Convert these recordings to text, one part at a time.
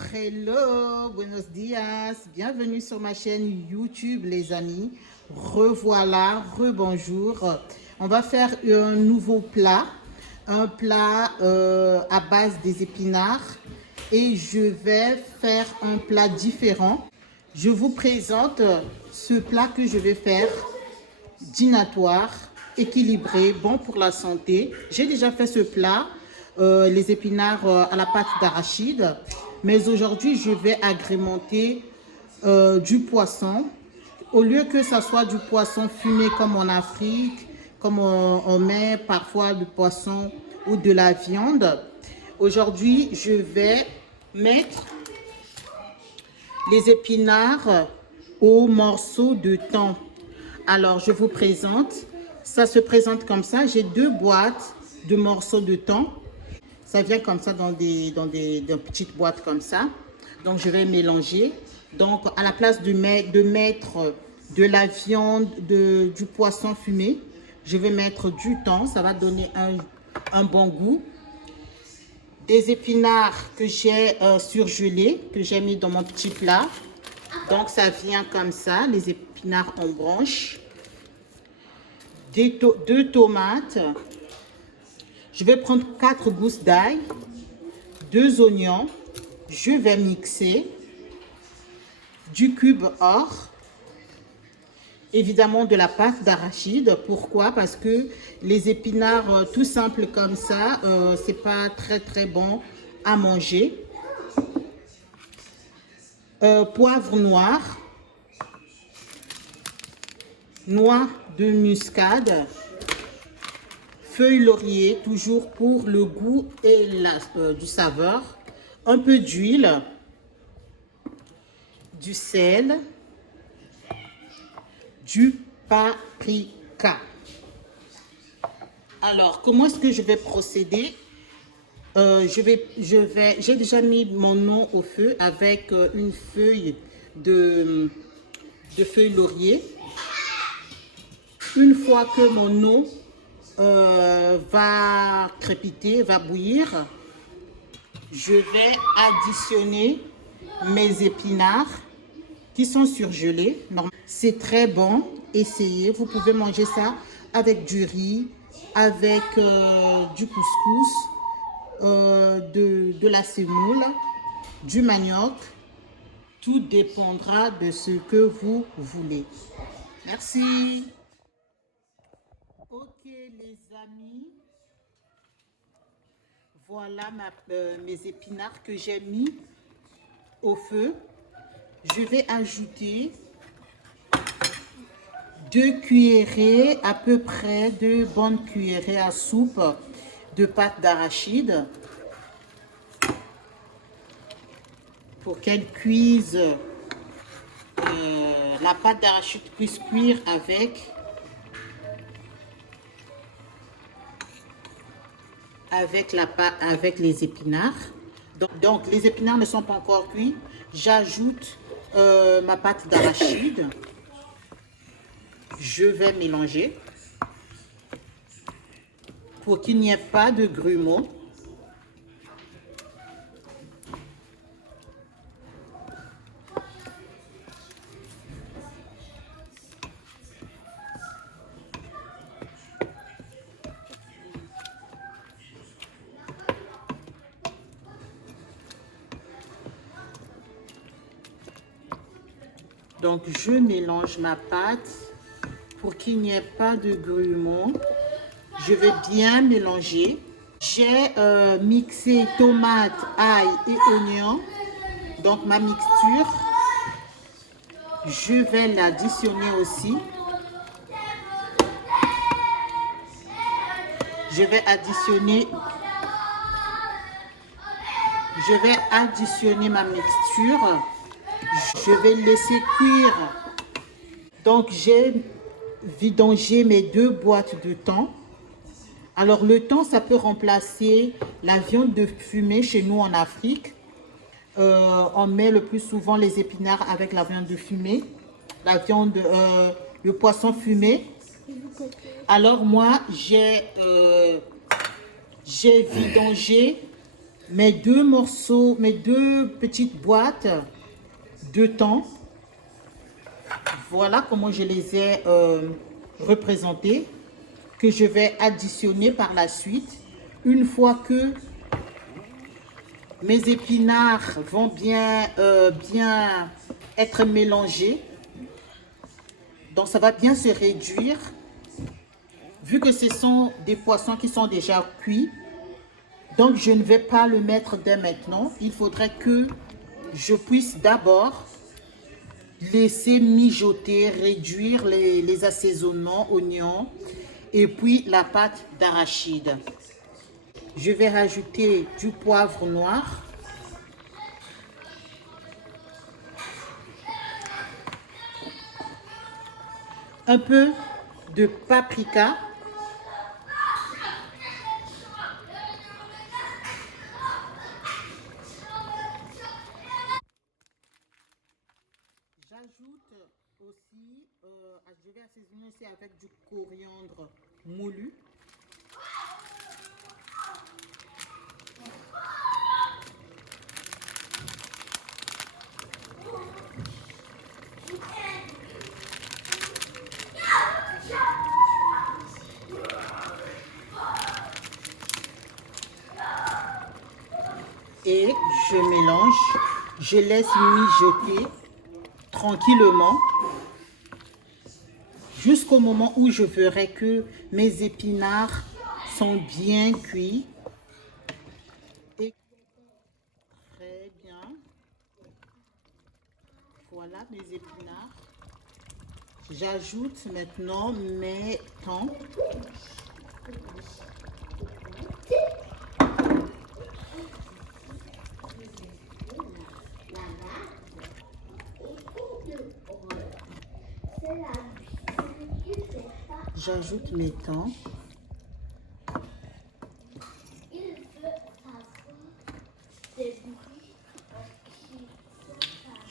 Hello, buenos dias, bienvenue sur ma chaîne YouTube les amis. Revoilà, rebonjour. On va faire un nouveau plat, un plat à base des épinards et je vais faire un plat différent. Je vous présente ce plat que je vais faire, dînatoire, équilibré, bon pour la santé. J'ai déjà fait ce plat, les épinards à la pâte d'arachide. Mais aujourd'hui, je vais agrémenter du poisson. Au lieu que ça soit du poisson fumé comme en Afrique, comme on met parfois du poisson ou de la viande, aujourd'hui, je vais mettre les épinards aux morceaux de thon. Alors, je vous présente. Ça se présente comme ça. J'ai 2 boîtes de morceaux de thon. Ça vient comme ça dans des petites boîtes comme ça. Donc, je vais mélanger. Donc, à la place de mettre de la viande, du poisson fumé, je vais mettre du thon. Ça va donner un bon goût. Des épinards que j'ai surgelés, que j'ai mis dans mon petit plat. Donc, ça vient comme ça, les épinards en branches. 2 tomates. Je vais prendre 4 gousses d'ail, 2 oignons. Je vais mixer du cube or, évidemment de la pâte d'arachide. Pourquoi? Parce que les épinards tout simples comme ça, c'est pas très bon à manger. Poivre noir, noix de muscade, feuilles laurier, toujours pour le goût et du saveur, un peu d'huile, du sel, du paprika. Alors, comment est-ce que je vais procéder? J'ai déjà mis mon eau au feu avec une feuille de feuille laurier. Une fois que mon eau va crépiter, va bouillir, je vais additionner mes épinards qui sont surgelés. C'est très bon, essayez. Vous pouvez manger ça avec du riz, avec du couscous, de la semoule, du manioc. Tout dépendra de ce que vous voulez. Merci. Ok les amis, voilà mes épinards que j'ai mis au feu. Je vais ajouter 2 cuillerées, à peu près 2 bonnes cuillerées à soupe de pâte d'arachide pour qu'elle cuise, la pâte d'arachide puisse cuire avec les épinards. Donc les épinards ne sont pas encore cuits. J'ajoute ma pâte d'arachide. Je vais mélanger pour qu'il n'y ait pas de grumeaux. Donc, je mélange ma pâte pour qu'il n'y ait pas de grumeaux. Je vais bien mélanger. J'ai mixé tomate, ail et oignon. Donc, ma mixture, je vais l'additionner aussi. Je vais additionner ma mixture. Je vais laisser cuire. Donc, j'ai vidangé mes 2 boîtes de thon. Alors, le thon, ça peut remplacer la viande de fumée chez nous en Afrique. On met le plus souvent les épinards avec la viande de fumée, le poisson fumé. Alors, moi, j'ai vidangé mes deux morceaux, mes deux petites boîtes de thon. Voilà comment je les ai représentées, que je vais additionner par la suite. Une fois que mes épinards vont bien être mélangés, donc ça va bien se réduire. Vu que ce sont des poissons qui sont déjà cuits, donc je ne vais pas le mettre dès maintenant. Il faudrait que je puisse d'abord laisser mijoter, réduire les assaisonnements, oignons et puis la pâte d'arachide. Je vais rajouter du poivre noir, un peu de paprika, j'ajoute aussi, je vais assaisonner aussi avec du coriandre moulu. Et je mélange, je laisse mijoter tranquillement jusqu'au moment où je verrai que mes épinards sont bien cuits. Et très bien. Voilà mes épinards. J'ajoute maintenant mes thons. J'ajoute mes thons.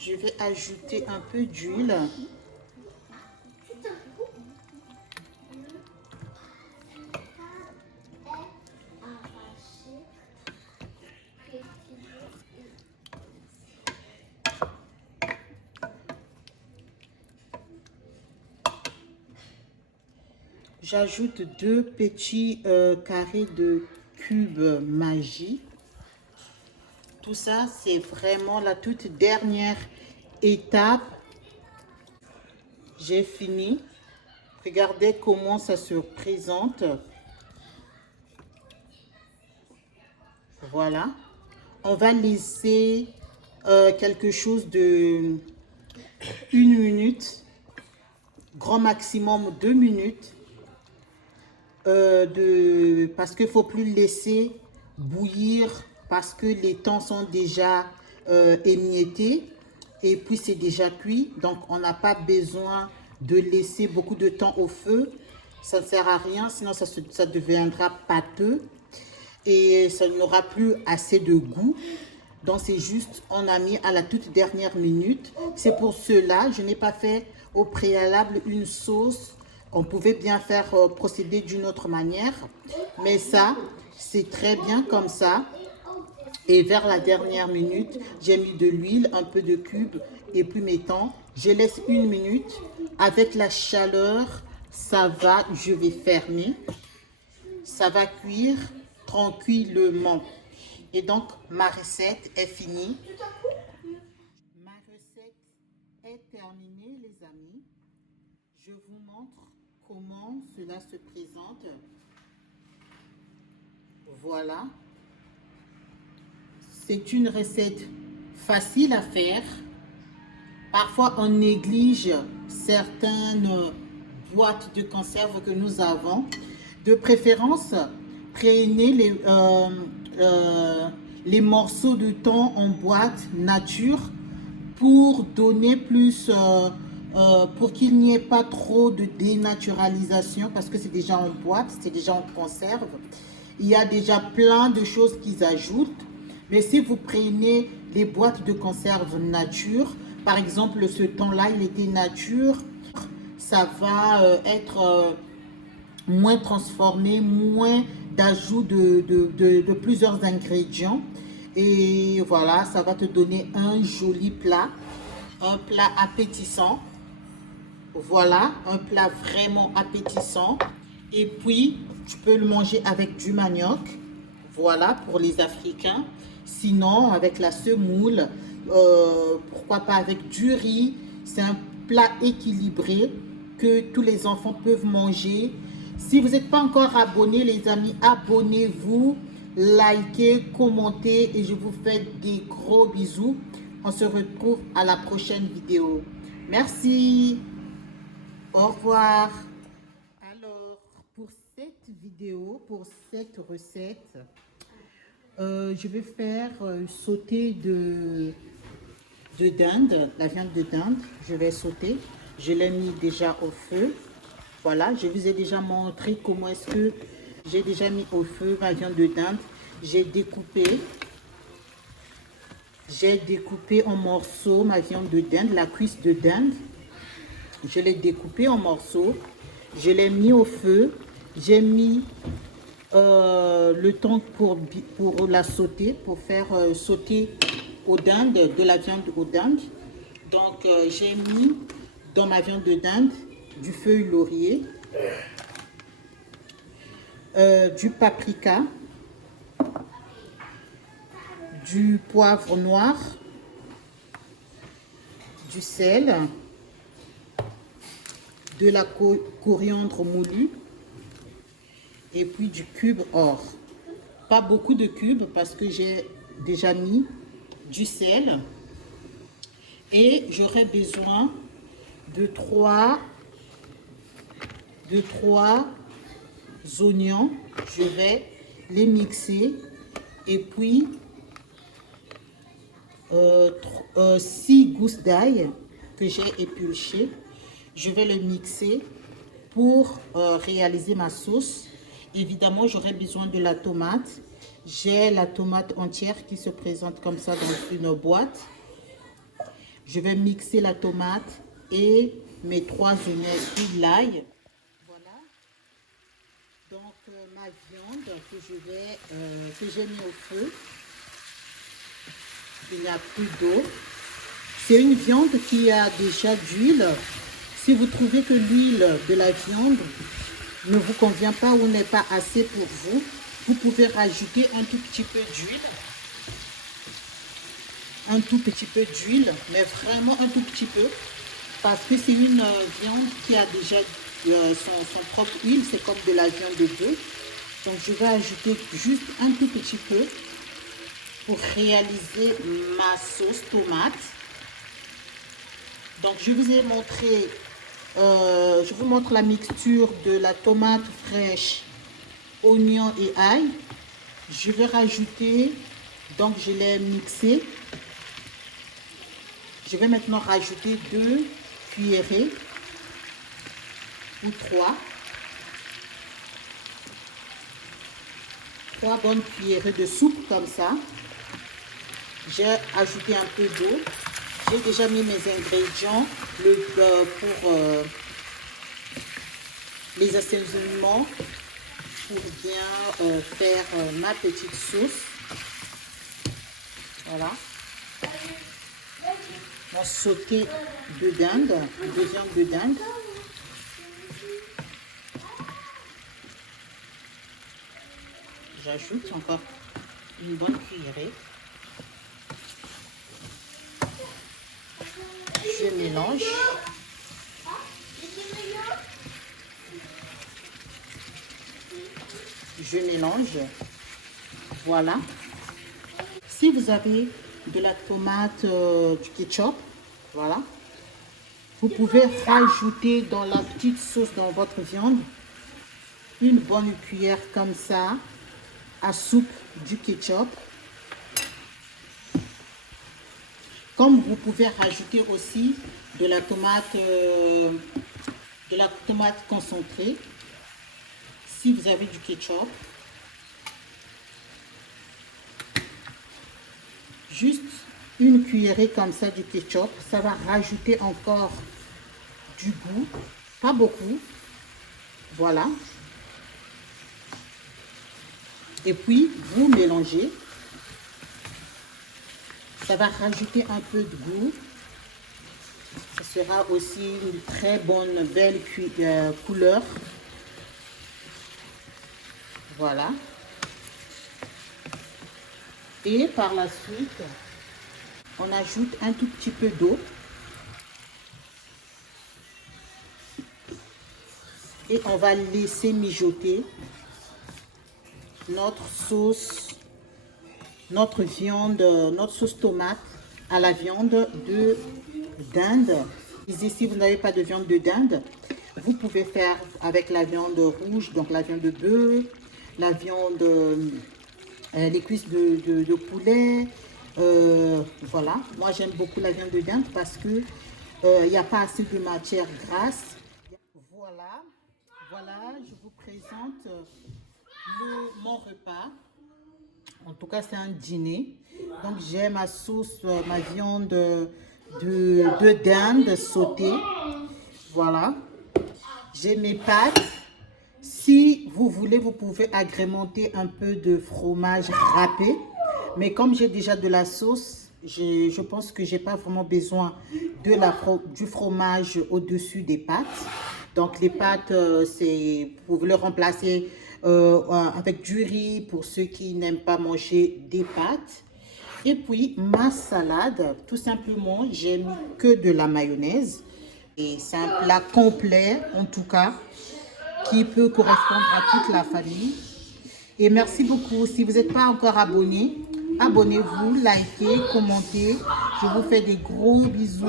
Je vais ajouter un peu d'huile. J'ajoute 2 petits carrés de cubes Maggi. Tout ça, c'est vraiment la toute dernière étape. J'ai fini. Regardez comment ça se présente. Voilà. On va laisser quelque chose de 1 minute, grand maximum 2 minutes. Parce qu'il ne faut plus laisser bouillir parce que les thons sont déjà émiettés et puis c'est déjà cuit. Donc, on n'a pas besoin de laisser beaucoup de temps au feu. Ça ne sert à rien, sinon ça deviendra pâteux et ça n'aura plus assez de goût. Donc, c'est juste, on a mis à la toute dernière minute. C'est pour cela, je n'ai pas fait au préalable une sauce. On pouvait bien faire procéder d'une autre manière, mais ça, c'est très bien comme ça. Et vers la dernière minute, j'ai mis de l'huile, un peu de cube et puis mes thons. Je laisse 1 minute. Avec la chaleur, ça va, je vais fermer. Ça va cuire tranquillement. Et donc, ma recette est finie. Ma recette est terminée, les amis. Je vous montre comment cela se présente. Voilà. C'est une recette facile à faire. Parfois, on néglige certaines boîtes de conserve que nous avons. De préférence, prenez les morceaux de thon en boîte nature pour donner plus, pour qu'il n'y ait pas trop de dénaturalisation parce que c'est déjà en boîte, c'est déjà en conserve. Il y a déjà plein de choses qu'ils ajoutent. Mais si vous prenez les boîtes de conserve nature, par exemple ce thon-là, il était nature, ça va être moins transformé, moins d'ajout de plusieurs ingrédients. Et voilà, ça va te donner un joli plat, un plat appétissant. Voilà, un plat vraiment appétissant. Et puis, tu peux le manger avec du manioc. Voilà, pour les Africains. Sinon, avec la semoule, pourquoi pas avec du riz. C'est un plat équilibré que tous les enfants peuvent manger. Si vous n'êtes pas encore abonné, les amis, abonnez-vous, likez, commentez et je vous fais des gros bisous. On se retrouve à la prochaine vidéo. Merci. Au revoir. Alors, pour cette vidéo, pour cette recette, je vais faire sauter de dinde, la viande de dinde. Je vais sauter. Je l'ai mis déjà au feu. Voilà, je vous ai déjà montré comment est-ce que j'ai déjà mis au feu ma viande de dinde. J'ai découpé en morceaux ma viande de dinde, la cuisse de dinde. Je l'ai découpé en morceaux. Je l'ai mis au feu. J'ai mis le temps pour la sauter, pour faire sauter aux dindes, de la viande aux dindes. Donc, j'ai mis dans ma viande de dinde du feuille laurier, du paprika, du poivre noir, du sel, de la coriandre moulue et puis du cube or. Pas beaucoup de cubes parce que j'ai déjà mis du sel. Et j'aurai besoin de trois oignons. Je vais les mixer. Et puis 6 gousses d'ail que j'ai épluchées. Je vais le mixer pour réaliser ma sauce. Évidemment, j'aurai besoin de la tomate. J'ai la tomate entière qui se présente comme ça dans une boîte. Je vais mixer la tomate et mes 3 oignons et l'ail. Voilà. Donc, ma viande que j'ai mis au feu. Il n'y a plus d'eau. C'est une viande qui a déjà d'huile. Si vous trouvez que l'huile de la viande ne vous convient pas ou n'est pas assez pour vous, vous pouvez rajouter un tout petit peu d'huile. Un tout petit peu d'huile, mais vraiment un tout petit peu. Parce que c'est une viande qui a déjà son propre huile. C'est comme de la viande de bœuf. Donc je vais ajouter juste un tout petit peu pour réaliser ma sauce tomate. Donc je vous ai montré, je vous montre la mixture de la tomate fraîche, oignon et ail. Je vais rajouter, donc je l'ai mixé. Je vais maintenant rajouter 2 cuillerées ou 3 bonnes cuillerées de soupe comme ça. J'ai ajouté un peu d'eau. J'ai déjà mis mes ingrédients pour les assaisonnements pour bien faire ma petite sauce. Voilà. Mon sauté de dinde, de viande de dinde. J'ajoute encore une bonne cuillerée. Je mélange. Je mélange. Voilà. Si vous avez de la tomate, du ketchup, voilà. Vous pouvez rajouter dans la petite sauce dans votre viande une bonne cuillère comme ça à soupe du ketchup. Comme vous pouvez rajouter aussi de la tomate concentrée si vous avez du ketchup. Juste une cuillerée comme ça du ketchup, ça va rajouter encore du goût, pas beaucoup. Voilà. Et puis vous mélangez. Ça va rajouter un peu de goût. Ce sera aussi une très bonne, belle couleur. Voilà. Et par la suite, on ajoute un tout petit peu d'eau. Et on va laisser mijoter notre sauce, notre viande, notre sauce tomate à la viande de dinde. Ici, si vous n'avez pas de viande de dinde, vous pouvez faire avec la viande rouge, donc la viande de bœuf, la viande, les cuisses de poulet. Voilà, moi j'aime beaucoup la viande de dinde parce que il n'y a pas assez de matière grasse. Voilà, voilà, je vous présente mon repas. En tout cas, c'est un dîner. Donc, j'ai ma sauce, ma viande de dinde sautée. Voilà. J'ai mes pâtes. Si vous voulez, vous pouvez agrémenter un peu de fromage râpé. Mais comme j'ai déjà de la sauce, je pense que je n'ai pas vraiment besoin du fromage au-dessus des pâtes. Donc, les pâtes, vous pouvez le remplacer avec du riz pour ceux qui n'aiment pas manger des pâtes. Et puis, ma salade, tout simplement, j'ai mis que de la mayonnaise. Et c'est un plat complet, en tout cas, qui peut correspondre à toute la famille. Et merci beaucoup. Si vous n'êtes pas encore abonné, abonnez-vous, likez, commentez. Je vous fais des gros bisous.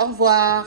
Au revoir.